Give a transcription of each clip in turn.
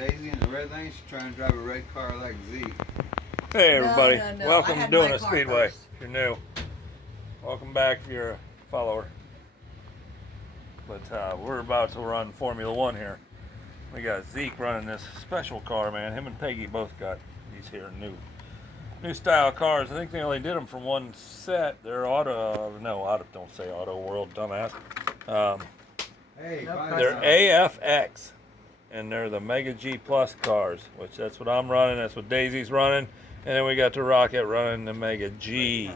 Daisy in the red lane. She's trying to drive a red car like Zeke. Hey everybody, No. welcome I to had Doing my a car Speedway. first. If you're new, welcome back if you're a follower. But we're about to run Formula One here. We got Zeke running this special car, man. Him and Peggy both got these here new style cars. I think they only did them for one set. They're don't say Auto World, dumbass. Hey, No buy They're some. AFX, and they're the Mega G Plus cars, which that's what I'm running. That's what Daisy's running, and then we got the Rocket running the Mega G.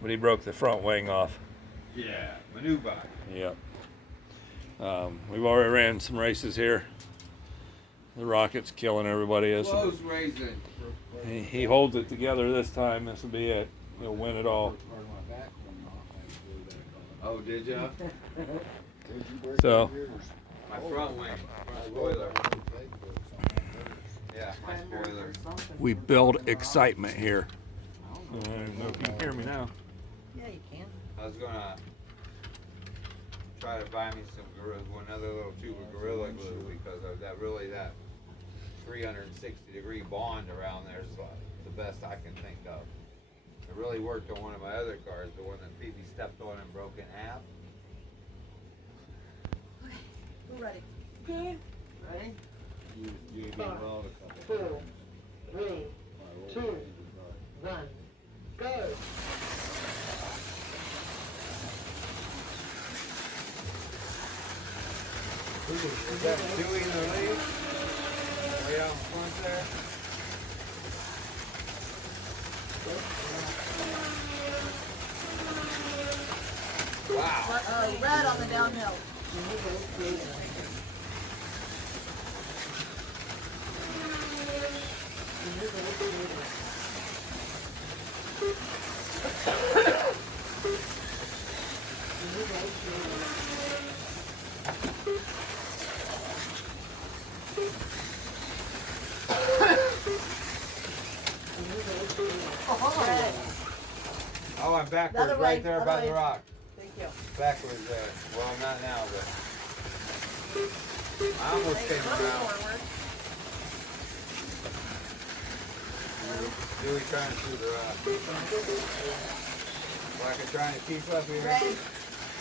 But he broke the front wing off. Yeah, maneuver. Yep. We've already ran some races here. The Rocket's killing everybody. Close racing. He holds it together this time. This will be it. He'll win it all. Oh, did ya? So My front wing, front spoiler. Yeah, my spoiler. we build excitement here. I don't know if you can hear me now. Yeah, you can. I was gonna try to buy me some another little tube of Gorilla Glue because of that 360-degree bond around there is the best I can think of. It really worked on one of my other cars, the one that Phoebe stepped on and broke in half. Okay, we're ready. Okay. Ready? You get involved a couple 4, 3, 2, 1, go. Is that Dewey in the lead? Way out in front there? Wow. Red on the downhill. Red. Oh, I'm backwards Other way, right there other by way. the rock. Thank you. Backwards there. Well, not now, but I almost Hey, came go around. forward. Dewey trying to shoot the rock. Rocket trying to keep up here. Red.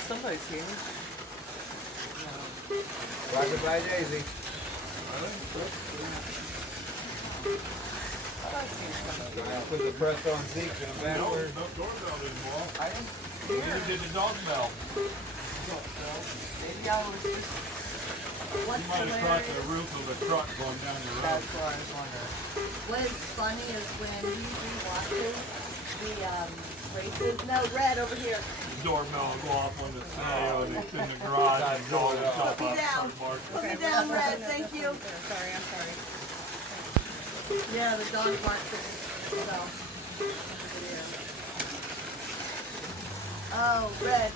Somebody's here. Rocket by Daisy. Trying to put the press on Zeke and backwards. No doorbell anymore. I didn't You hear. did the dog bell. Maybe I was just, What's You might have caught the hilarious? roof of a truck going down the road. that's what I was wondering. What is funny is when he rewatches the races. No, Red over here. The doorbell will go off on the sale and it's in the garage and dog himself Put me up. down. start barking. Put me down, Red. Thank you. Sorry, I'm sorry. Yeah, the dog barks at me. So. Oh, Red.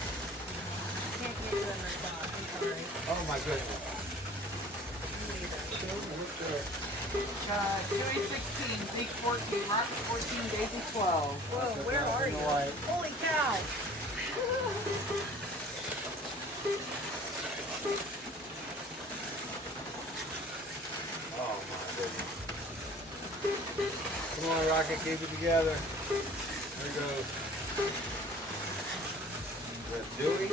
Can't get you in the dog. I'm sorry. Oh my goodness. Dewey 16, Zeke 14, Rocket 14, Daisy 12. Whoa, where are you? Holy cow. Oh my goodness. Come on, Rocket, keep it together. There goes. That's Dewey.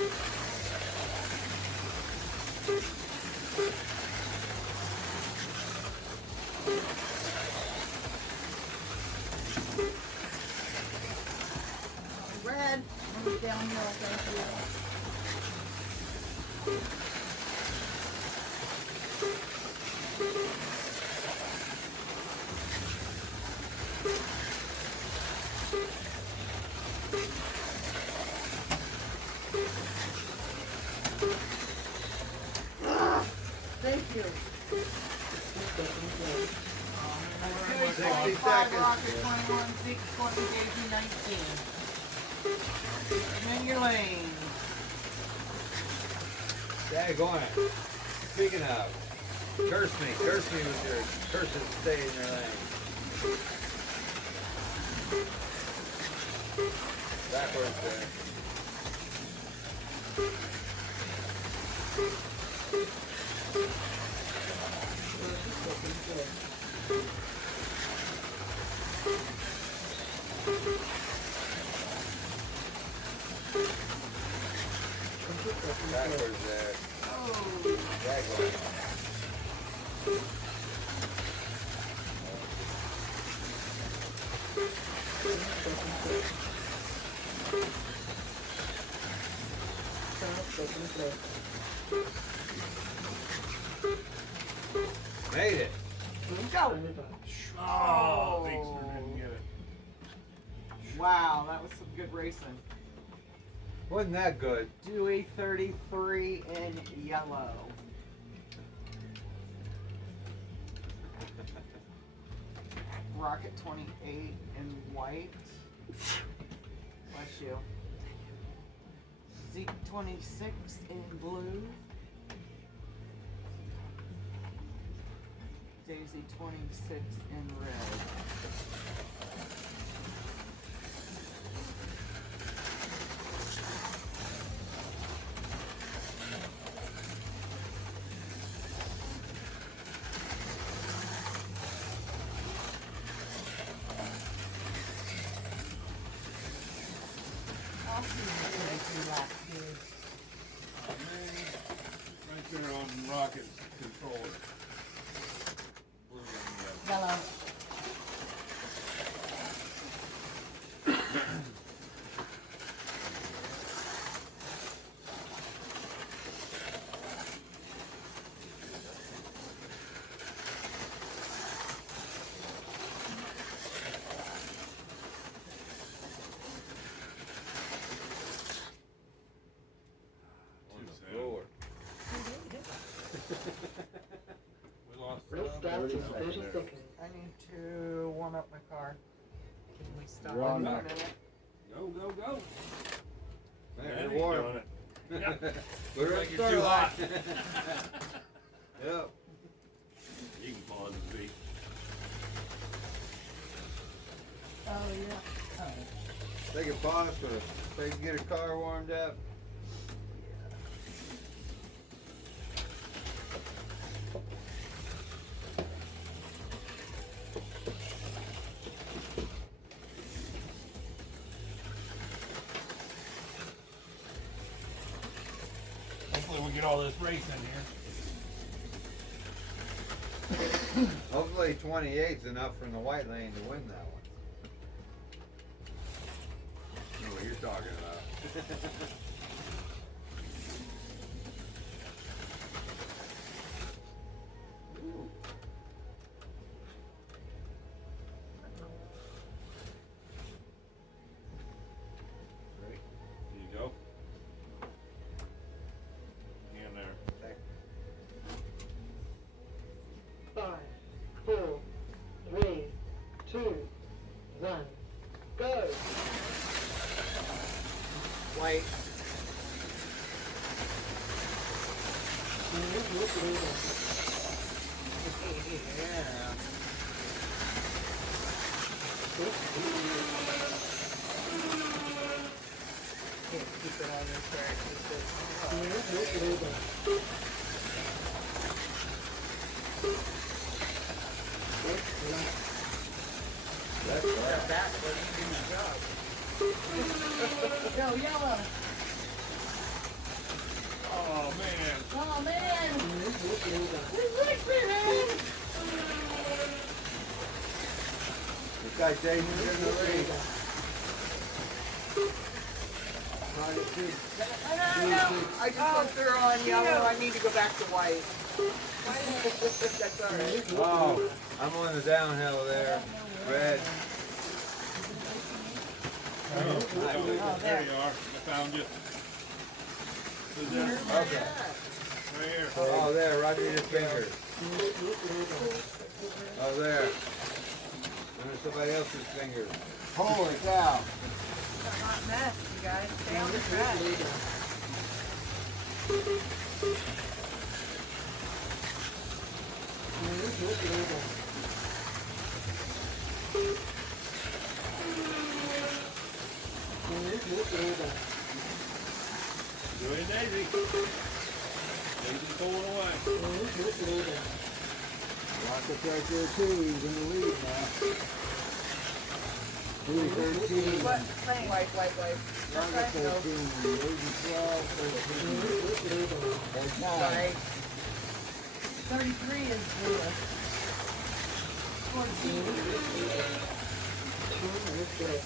Red. On the downhill, thank you. Thank you. 60 5, seconds. Rocket 21, Zeke 20, Daisy 19. And in your lane. Daggone it. Speaking of, curse me with your curses stay in your lane. Backwards there. Backwards there. Oh, That going on. Made it. go. Oh, Zeekster didn't get it. Wow, that was some good racing. Wasn't that good? Dewey 33 in yellow. Rocket 28 in white. Bless you. Zeke 26 in blue. Daisy 26 in red. Right there on Rocket's controller. Blue and yellow. Yellow. On the sad. floor. We lost Race some. starts in 30 There. seconds. I need to warm up my car. Can we stop You're in on for a back. minute? Go, go, go. Man, Danny's you're warm. doing it. We're Like in you're too hot. Yep. You can pause and see. Oh, yeah. Oh. They can pause for they can get a car warmed up. Hopefully we get all this race in here. Hopefully 28's enough from the white lane to win that one. I know what you're talking about. Ready? Here you go. In there. 5, 4, 3, 2, 1, go! White. Yeah. Can't keep it on your track. That's That right. back wasn't doing the job. Go yellow. Oh man. Oh, man. Where's Rickman? This guy Jason's in the lead. Rocket two. I just went through on yellow. I need to go back to white. That's alright. Oh, I'm on the downhill there. Red. Oh, there you are. I found you. Who's that? Okay. Right here. Oh, there, right near his fingers. Oh, there. Under somebody else's fingers. Holy cow. It's a hot mess, you guys. Stay on the track. Go ahead, Daisy. Daisy's pulling away. Rocket's right there too, he's in the lead now. 2:13. What? Playing. White. Rocket 13, Daisy 12, 13. Right. 33 is Lewis. 14.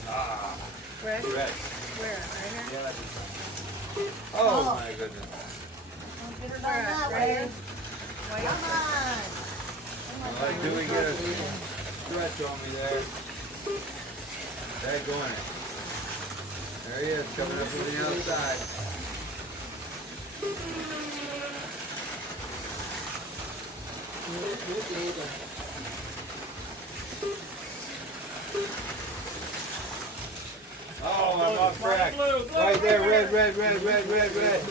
Ah, Red? red. Where? Right here? Yeah, that'd be fine. Oh Oh. my goodness. Don't get her Where done at? that Right way. here? White? Come on. All right, do we get a stretch on me there? There, going it. There he is, coming up from the outside. Oh, I'm off track. Right there, red, red, red, red, red, red.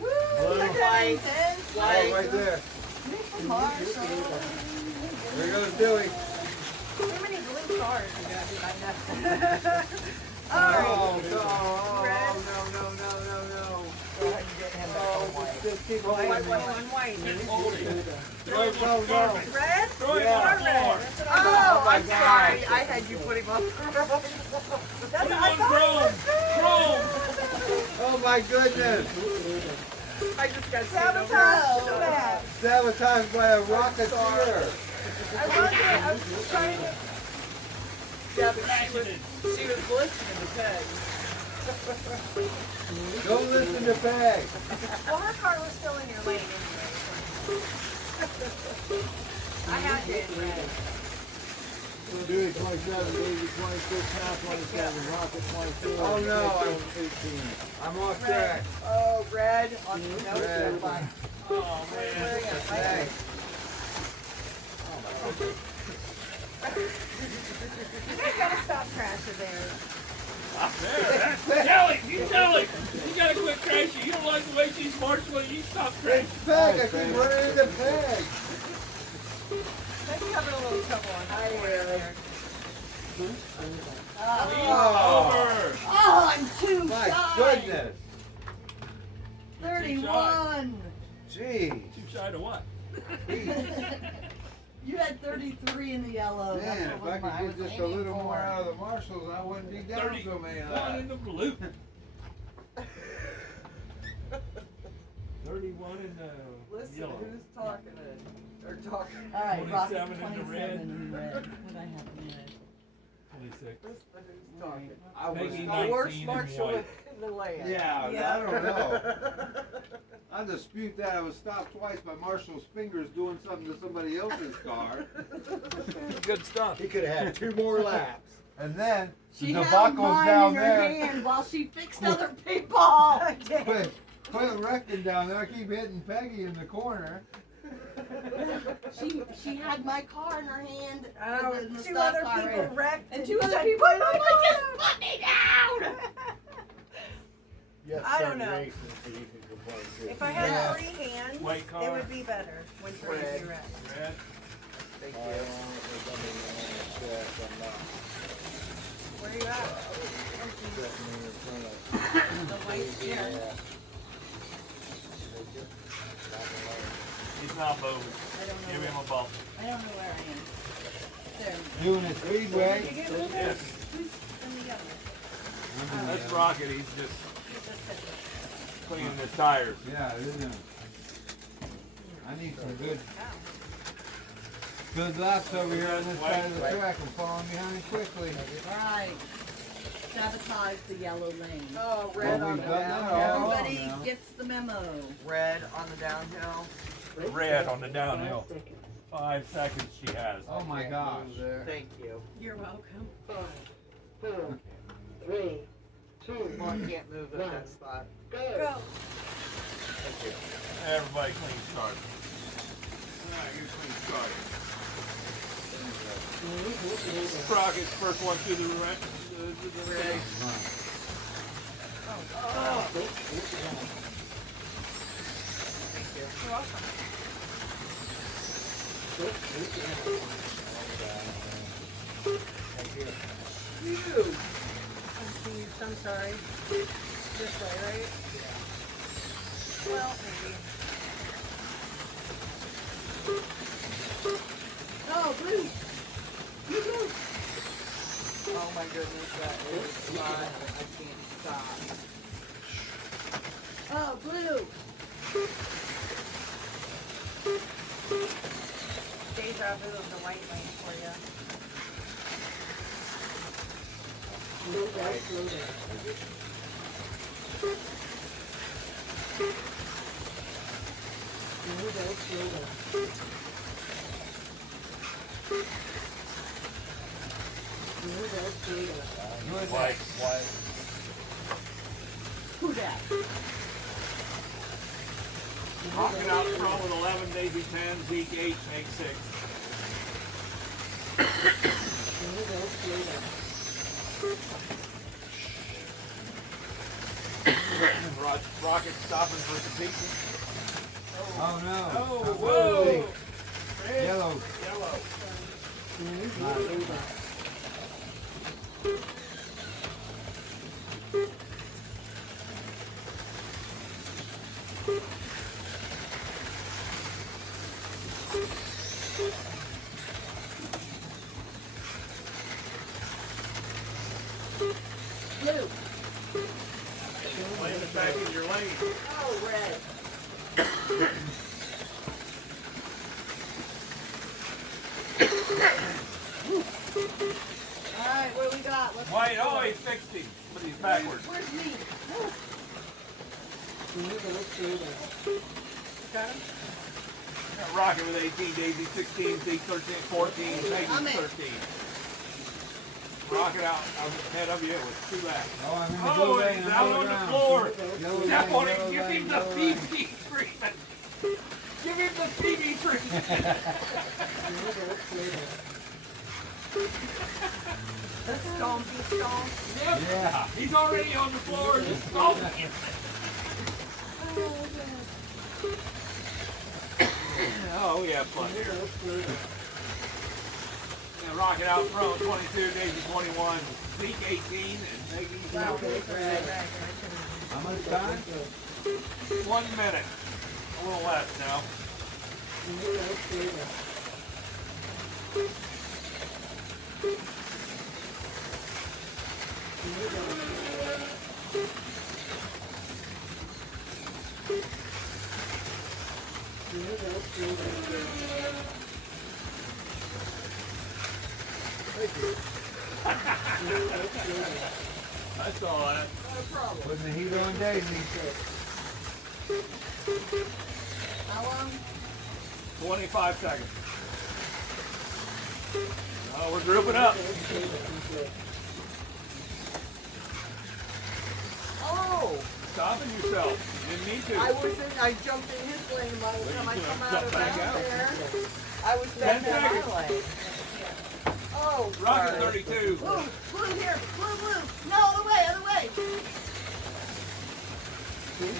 Woo, look at that intense. Oh, right there. Marshall. There goes Dewey. Too many blue cars you got behind us. Oh, no, Red. oh, no, no, no, no, no. Go ahead and get him back on white. Just keep White, holding white, me. one white. No, no, no. Red? Throw him Yeah. on the floor. That's what I thought. Oh, my I'm God. sorry. I had you put him up. That's Put him I on thought Chrome. Chrome. Oh my goodness. I just got Sabotage so bad. Sabotaged by a rocketeer. I was trying to. Yeah, but she was listening to Peg. Don't listen to Peg. Well, her car was still in your lane anyway. I had you in red. Dewey 27, Daisy 26, now 27, Rocket 24. Oh, no, Nick 18. I'm off track. Oh, red on the nose. Red. Oh, man. Where are you? Hey. You gotta stop crashing there. There. Tell him. You tell him. You gotta quit crashing. You don't like the way she's marshalling. You stop crashing. Peg, I keep running into Peg. Let's have a little trouble on that corner there. Over. Oh, I'm too My shy. goodness. 31. Gee. Too shy to what? You had 33 in the yellow. That's Man, if what I was could was get just a aiming little more for. out of the marshals, I wouldn't be down so many of 31 that. in the blue. 31 in the Listen, yellow. who's talking or talking? All right, Rocket 27 in the 27 red. in red. What I have in red? 26. Listen to who's talking. I was Peggy The worst 19 in marshal white. in the land. Yeah, Yeah. I don't know. I dispute that. I was stopped twice by Marshall's fingers doing something to somebody else's car. Good stuff. He could have had 2 more laps. And then She the held debacle's mine down in her there. hand while she fixed other people. Quit wrecking down there. I keep hitting Peggy in the corner. She had my car in her hand. Oh, in the two stock other car, people wrecked. and two other said, people. "Put I'm my like, car just down." put me down. You have I don't certain know. races so you can complain too. If I had Yeah. 3 hands, White it car. would be better when 3 would be red. Red. Thank I you. don't think I'm in the check. I'm not Where are you at? checking in front of. The white here. Yeah. He's not moving. I don't Give know. him a bump. I don't know where I am. There. Doing it speedway. Did you get a little bit? Yes. Who's in the yellow? That's Rocket. He's just cleaning his tires. Yeah, it isn't. I need some good laps over here on this side of the track. I'm falling behind quickly. Right. Sabotage the yellow lane. Oh, red Well, on we've the done that downhill. all. Everybody now. gets the memo. Red on the downhill. Red on the downhill. 5 seconds she has. Oh my gosh. Thank you. You're welcome. 5, 4, 3, 2, One can't move at that spot. go. Go. Everybody clean start. Alright, you clean start. Rocket's first one through the red. The red. You're welcome. Phew. Confused, I'm sorry. This way, right? Well, maybe. Oh, blue. You blue. Oh my goodness, that is a spot I can't stop. Oh, blue. Deja vu of the white lane for you. Slow down, slow down. Slow down, slow down. Slow down, slow down. Who is White, that? white. Who that? Rocking out front with 11, Daisy 10, Zeke 8, Meg 6. Slow down, slow down. Rocket stopping for some pizza. Oh no. Oh, whoa! Red, Yellow. yellow. Slow down. Blue. Land it back in your lane. Oh, red. Alright, what do we got? Let's White, oh, he fixed him. But he's backwards. Where's me? Slow down, slow down. Got him? Rocket with 18, Daisy 16, Zeke 13, 14, I'm Peggy in. 13. Rocket out ahead of you with 2 laps. Oh, I'm in the Oh, blue and lane. he's I'm out on on the the ground. floor. Yellow Step lane, on him. yellow Give lane, him the yellow lane. PB treatment. Give him the PB treatment. Slow down, slow down. The stompy stomp. Yep. Yeah. He's already on the floor. Just stomping him. Oh, we have fun here. Slow down. Yeah, Rocket out front, 22, Daisy 21, Zeke 18, and Peggy Wow, 14. it's red. How much time? 1 minute. A little less now. Slow down, slow down. Slow down, slow down. Slow down, slow down. Slow down, slow down. I saw that. No problem. Putting the heat on Daisy. How long? 25 seconds. Oh, we're grouping up. Oh! Stopping yourself. You didn't need I to. was in, I jumped in his lane by the time I you come out jump of back that out. there. I was 10 back in seconds. my lane. Oh, Rocket sorry. 32. Blue! Blue here! Blue, blue! No, other way, other way!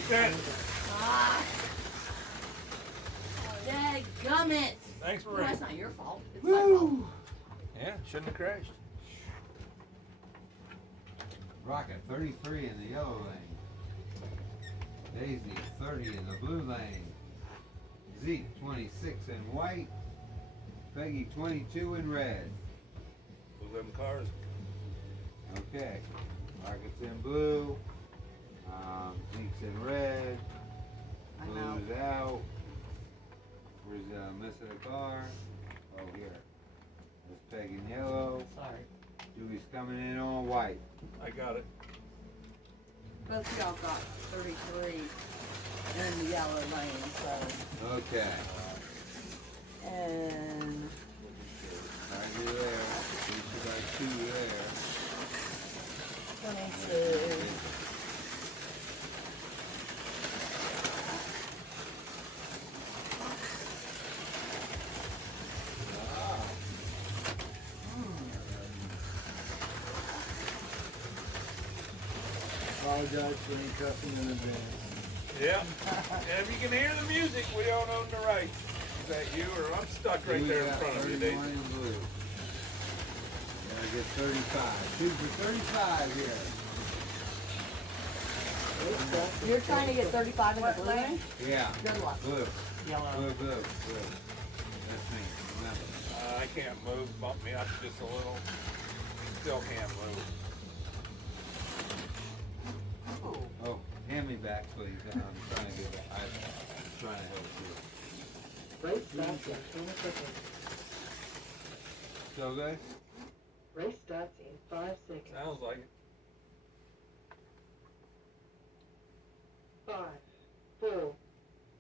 10. Ah! Dadgummit! Thanks for No, ringing. that's not your fault. It's my fault. Yeah, shouldn't have crashed. Rocket 33 in the yellow lane. Daisy 30 in the blue lane. Zeke 26 in white. Peggy 22 in red. Move them cars. Okay. Rocket's in blue. Zeke's in red. I'm out. Blue's out. Where's missing a car? Oh, here. There's Peggy in yellow. Sorry. Dewey's coming in on white. I got it. Both of y'all got 33 in the yellow lane, so. Okay. And Right you there. You got 2 there. 22. Apologize for any cussing in advance. Yeah. And if you can hear the music, we don't own the rights. Is that you or I'm stuck right Dewey there in got front of you, 31 Dave. in blue. Gotta get 35. 2 for 35 here. You're trying to get 35 in the blue lane? Yeah. Good luck. Blue. Yellow. Blue, blue, blue. That's me. Remember. I can't move. Bump me up just a little. Still can't move. Oh, him hand me back, please. I'm trying to get back. I'm trying to help you. Race starts in 20 seconds. So guys, Race starts in 5 seconds. Sounds like it. 5, 4,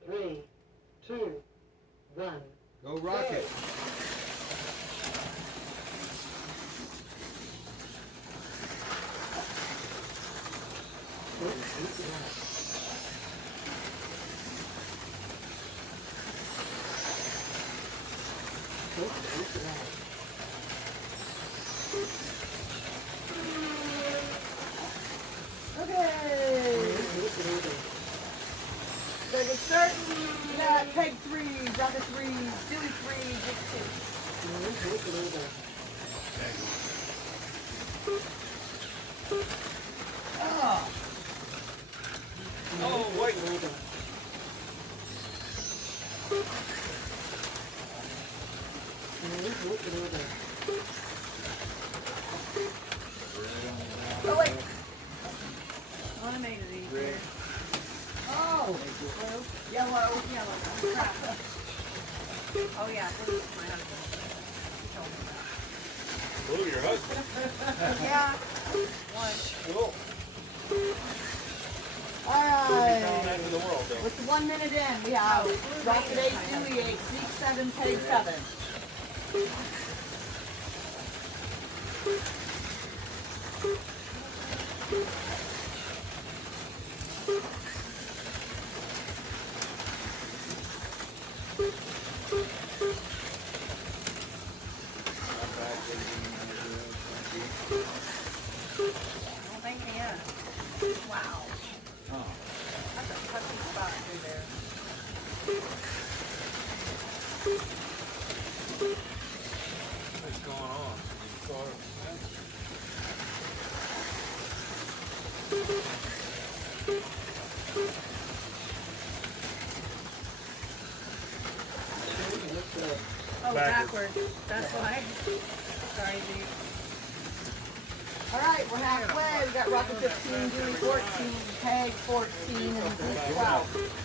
3, 2, 1. go Rocket. Okay. Gotta get started. We got peg 3, rocket 3, Dewey 3, Jig 2. Ah, Oh, wait. Oh wait. I made it easier. Oh. Blue, yellow, yellow. Crap. Oh yeah, this is my husband. He told me that. Blue, your husband. Yeah. One. Cool. Alright. Telling that to the world, though. With 1 minute in, we have Rocket 8, Dewey 8, Zeke 7, Peg 7. Don't make me up. Wow. oh. That's a touchy spot through there. What's going on? Oh, Backwards. backwards. That's why. Sorry, Zeke. Alright, we're halfway. We got Rocket 15, Dewey 14, Peg 14, and Zeke 12.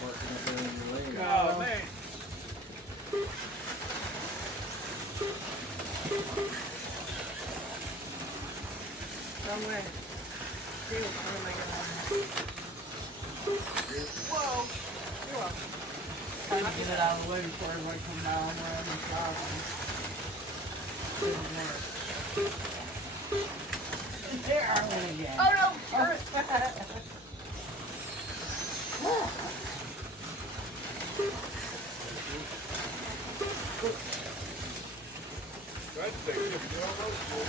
Parking up there in the lane. Oh, man. Wrong way. Dude, oh my god. Whoa. You're welcome. Trying to get it out of the way before everybody come down around and crossing. There I went again. Oh no! Turn it. Tried to take it. You almost did.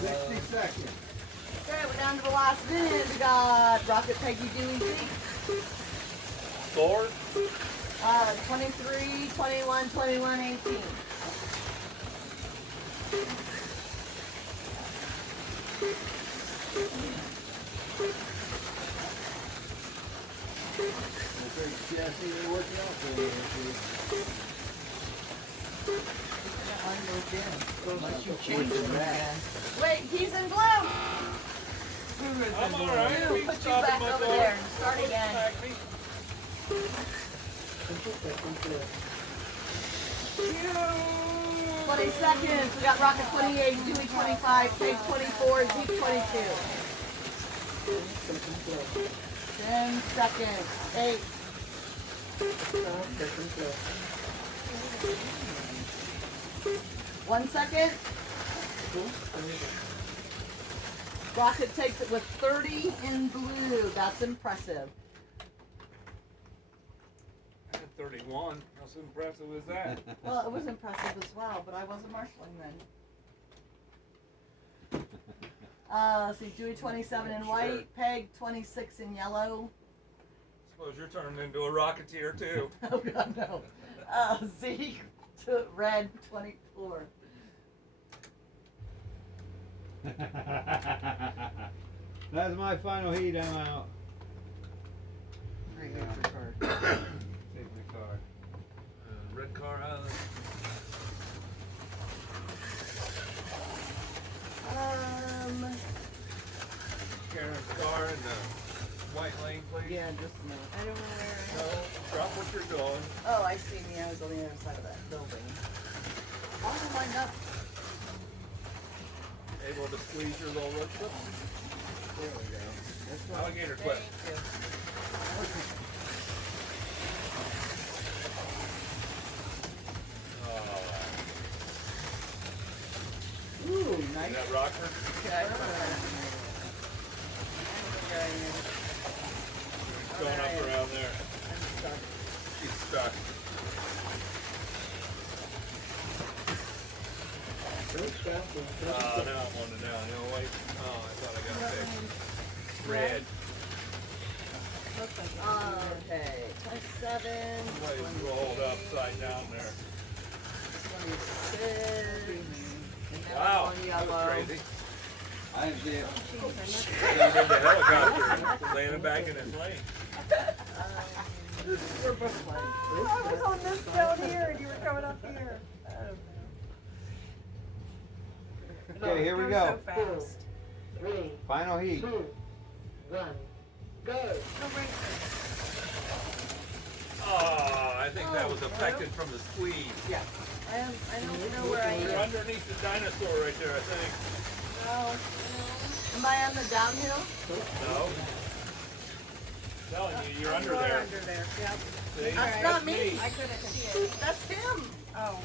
60 seconds. Okay, we're down to the last minute. We got Rocket, Peggy, Dewey, Zeke. Scores? 23, 21, 21, 18. Chassis ain't working out for you. Unless you change them again. Wait, he's in blue. Who is I'm it? alright. Blue, put you back over there and start again. Back me. 20 seconds. We got Rocket 28, Dewey 25, Peg 24, Zeke 22. 10 seconds. 8. 1 second. Rocket takes it with 30 in blue. That's impressive. I had 31. How so impressive is that? Well, it was impressive as well, but I wasn't marshalling then. Let's see, Dewey 27 in white, Peg 26 in yellow. Suppose you're turning into a Rocketeer too. Oh god, no. Zeke red 24. That's my final heat. I'm out. Right, here's your card. Take the card. just a minute. I don't know where I No, drop what you're doing. Oh, I see me. I was on the other side of that building. Oh my God. Able to squeeze your little root clip? There we go. That's right. Alligator clip. Thank you. Oh, Ooh, see nice. that rocker? Yeah, I remember that. Going up around there. I'm stuck. She's stuck. Don't stop them. Oh, now I'm on the downhill. Wait. Oh, I thought I got fixed. Red. Looks like it. Okay, 27, Wait, rolled upside down there. 26. And now Wow, I'm on that was yellow. crazy. I did. He did the helicopter, landing back in his lane. We're both like I was on this down here and you were coming up here. Okay, here we Goes go. so fast. 3, Final heat. 2, 1, go! No racer. Oh, I think that was affected from the squeeze. Yeah. I don't know where I You're am. underneath the dinosaur right there, I think. No. Am I on the downhill? No. Telling you, you're under You are there. under there, yep. See? That's not me. I couldn't see it. That's him. Oh.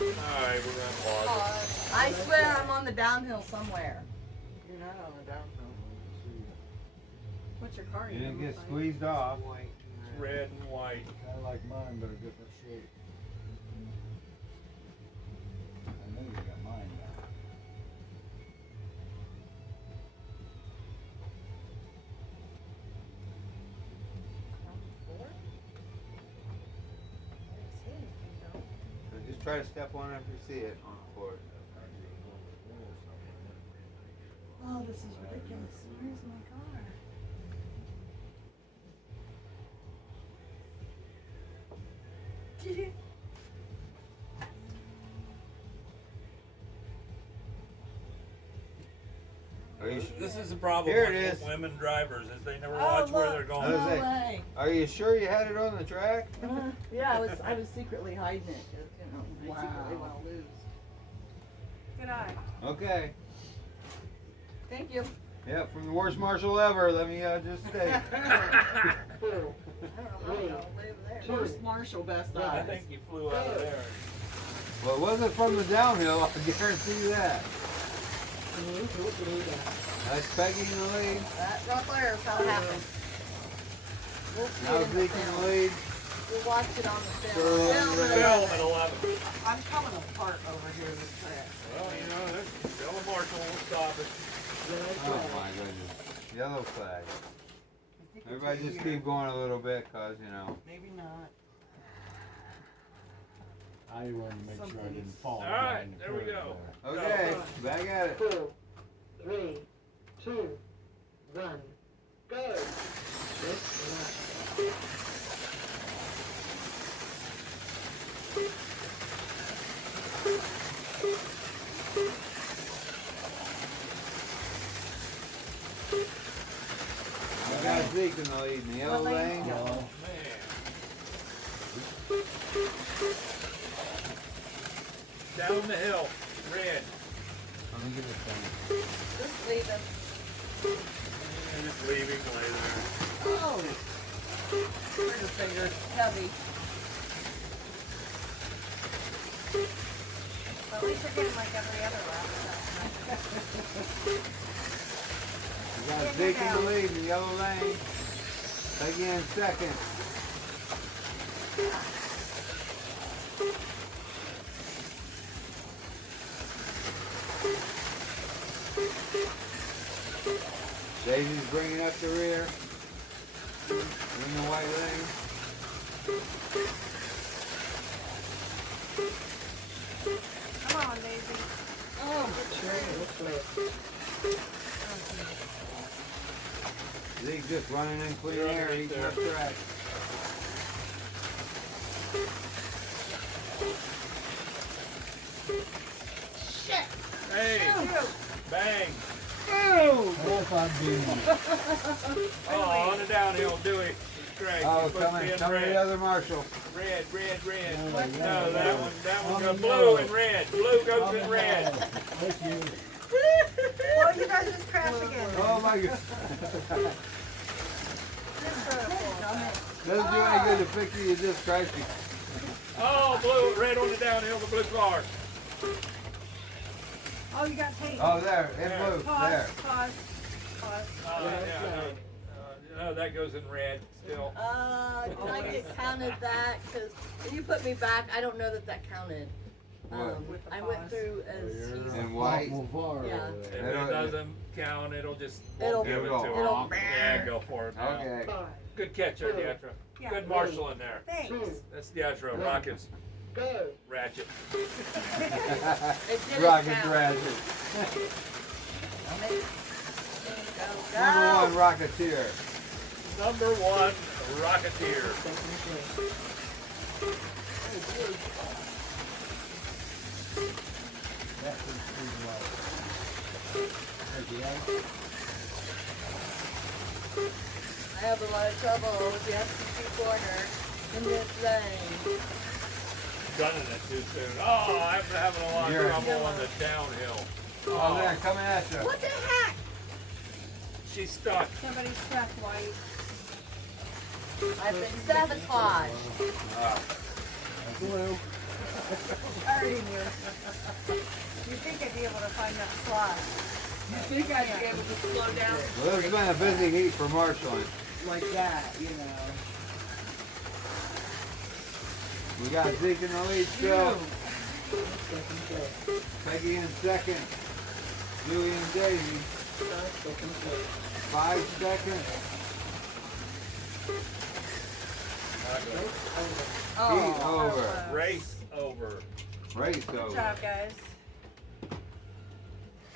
Alright, we're gonna pause I swear I'm on the downhill somewhere. You're not on the downhill. What's your car? You didn't number? get squeezed off. it. It's red and white. Kinda like mine, but a different shape. I know you got mine now. So just try to step on it if you see it on the floor. Oh, this is ridiculous. Where's my car? Are you, This is the problem Here it with is. women drivers, is they never Oh, watch where look. they're going. No No way. are you sure you had it on the track? Yeah, I was secretly hiding it. 'Cause, you know, I secretly Wow. want to lose. Good eye. Okay. Thank you. Yeah, from the worst marshal ever. Let me just say. 4, I don't know how to live there. Two. First Marshall best I eyes. think you flew out of there. Well, it wasn't from the downhill. I guarantee you that. That's Peggy in the lead. That right there is how it happened. We'll see Now it in the Zeke in film. the lead. We'll watch it on the film. Film. Film at Film 11. at 11. I'm coming apart over here this track. Well, you know, that's Yellow Marshall won't stop it. Oh my goodness. Yellow flag. Everybody just keep going a little bit, cause you know. Maybe not. I wanted to make sure I didn't Something's- fall. All right, behind the there we curve go. there. Okay, back at it. 4, 3, 2, 1, go! We got Zeke in the lead in the yellow What lane? lane. Yellow. Man. Down the hill, red. Let me get this thing. Just leave it. And just leaving lay there. Oh. Trigger finger. Heavy. At least you're getting like every other lap. So. We got Zeke in the lead in the yellow lane. Peggy in second. Daisy's bringing up the rear. In the white lane. Come on, Daisy. Zeke just running in clean air, eating up track. Hey, bang. That's on Dewey. Oh, on the downhill, Dewey. Craig, Oh, you're supposed to coming, be in coming the red. other Marshall. Red. Oh, No, that one goes Oh, blue no. and red. Blue goes in red. Thank you. Well, you guys just crashed again. Oh my god. Doesn't do any good to picture you just crashing. Oh, blue, red on the downhill, the blue car. Oh, you got tape. Oh, there, it There. moved, Pause, there. pause, pause. No, that goes in red still. Can I get counted that? Cause when you put me back, I don't know that counted. What? With the I went pause. through as In easy. white? Awful far Yeah. over If there. it It'll- doesn't count, it'll just It'll- give it to her. it'll- Yeah, go for it now. Okay. Good catch there, Deatra. Yeah. Good marshal in there. Thanks. That's Deatra, Rocket's ratchet. It didn't Rocket count. Ratchet. Go, Number go. one Rocketeer. Number one, Rocketeer. That's the speed light. There's the light. I have a lot of trouble with the FCC corner in this lane. Gunning it too soon. Oh, I'm having a lot of You're- trouble on the downhill. Oh, there, coming at you. What the heck? She's stuck. Somebody stuck white. I've been sabotaged. Blue. I already knew. You'd think I'd be able to find that slot. You think I'd be able to slow down Well, it's been a busy heat for marshalling. like that, you know? We got Zeke in the lead still. Peggy in second. Dewey and Daisy. 5 seconds. Heat over. Race over. Race Good over. job, guys.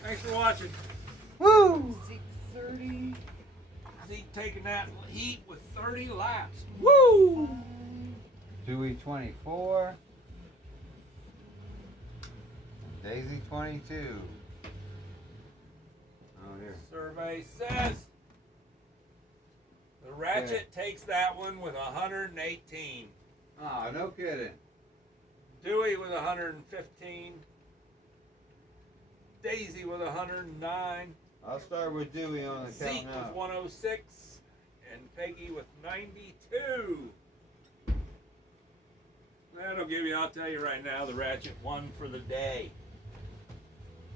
Thanks for watching. Woo! Zeke 30. Zeke taking that heat with 30 laps. Dewey 24. Daisy 22. Oh, here. Survey says the Ratchet takes that one with 118. Oh, no kidding. Dewey with 115. Daisy with 109. I'll start with Dewey on the Zeke count with now. 106. And Peggy with 92. That'll give you, I'll tell you right now, the Ratchet won for the day.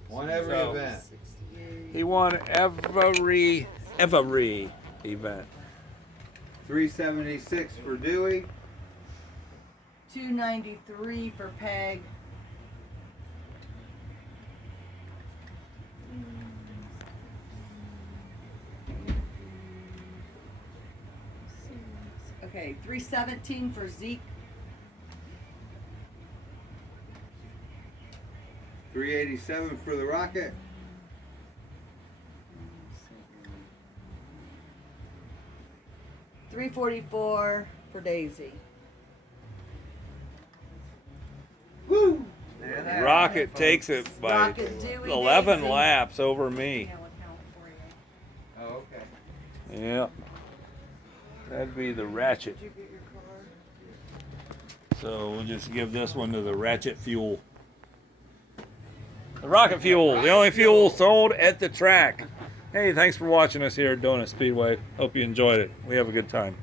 One every So- event. He won every event. 376 for Dewey. 293 for Peg. Okay, 317 for Zeke. 387 for the Rocket. $344 for Daisy. Woo! Rocket takes it by Rocket, Dewey, 11 Daisy. laps over me. Yeah, we'll count for you. Oh, okay. Yep. That'd be the Ratchet. Did you get your car? So we'll just give this one to the Ratchet Fuel. The Rocket Fuel, the only fuel sold at the track. Hey, thanks for watching us here at Donut Speedway. Hope you enjoyed it. We have a good time.